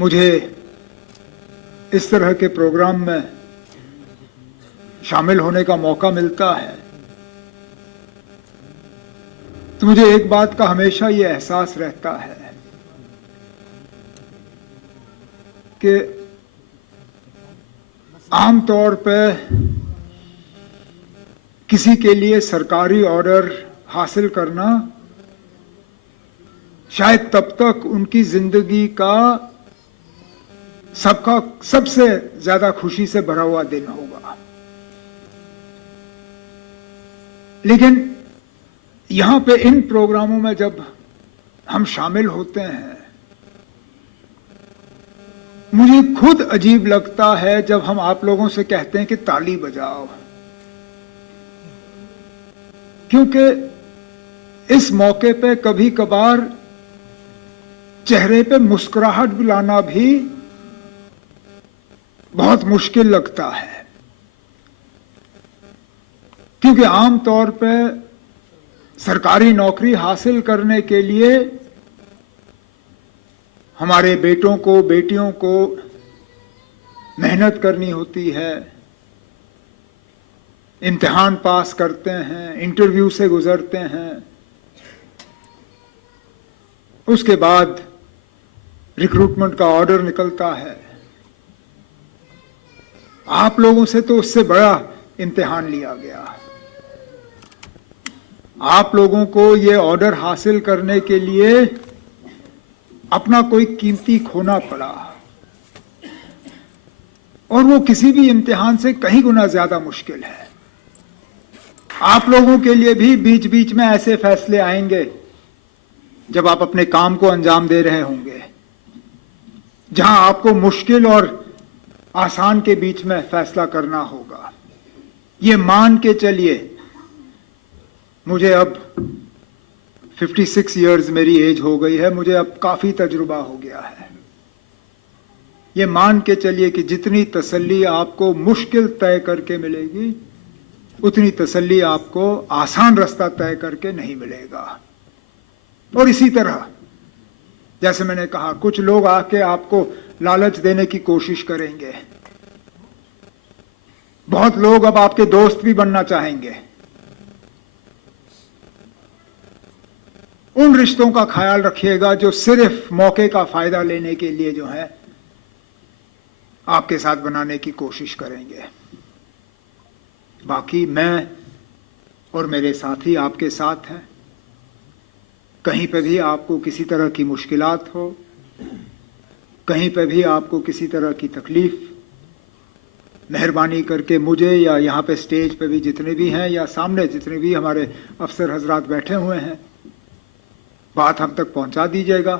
मुझे इस तरह के प्रोग्राम में शामिल होने का मौका मिलता है तो मुझे एक बात का हमेशा ये एहसास रहता है कि आमतौर पे किसी के लिए सरकारी ऑर्डर हासिल करना शायद तब तक उनकी जिंदगी का सबसे ज्यादा खुशी से भरा हुआ दिन होगा, लेकिन यहां पे इन प्रोग्रामों में जब हम शामिल होते हैं मुझे खुद अजीब लगता है जब हम आप लोगों से कहते हैं कि ताली बजाओ, क्योंकि इस मौके पे कभी कभार चेहरे पे मुस्कुराहट भी लाना भी बहुत मुश्किल लगता है, क्योंकि आमतौर पे सरकारी नौकरी हासिल करने के लिए हमारे बेटों को बेटियों को मेहनत करनी होती है, इम्तिहान पास करते हैं, इंटरव्यू से गुजरते हैं, उसके बाद रिक्रूटमेंट का ऑर्डर निकलता है। आप लोगों से तो उससे बड़ा इम्तिहान लिया गया। आप लोगों को ये ऑर्डर हासिल करने के लिए अपना कोई कीमती खोना पड़ा और वो किसी भी इम्तिहान से कहीं गुना ज्यादा मुश्किल है। आप लोगों के लिए भी बीच बीच में ऐसे फैसले आएंगे जब आप अपने काम को अंजाम दे रहे होंगे, जहां आपको मुश्किल और आसान के बीच में फैसला करना होगा। ये मान के चलिए मुझे अब 56 इयर्स मेरी एज हो गई है, मुझे अब काफी तजुर्बा हो गया है। ये मान के चलिए कि जितनी तसल्ली आपको मुश्किल तय करके मिलेगी उतनी तसल्ली आपको आसान रास्ता तय करके नहीं मिलेगा। और इसी तरह जैसे मैंने कहा, कुछ लोग आके आपको लालच देने की कोशिश करेंगे, बहुत लोग अब आपके दोस्त भी बनना चाहेंगे। उन रिश्तों का ख्याल रखिएगा जो सिर्फ मौके का फायदा लेने के लिए जो है आपके साथ बनाने की कोशिश करेंगे। बाकी मैं और मेरे साथी आपके साथ हैं। कहीं पे भी आपको किसी तरह की मुश्किलात हो, कहीं पे भी आपको किसी तरह की तकलीफ, मेहरबानी करके मुझे या यहाँ पे स्टेज पे भी जितने भी हैं या सामने जितने भी हमारे अफसर हजरात बैठे हुए हैं, बात हम तक पहुंचा दीजिएगा।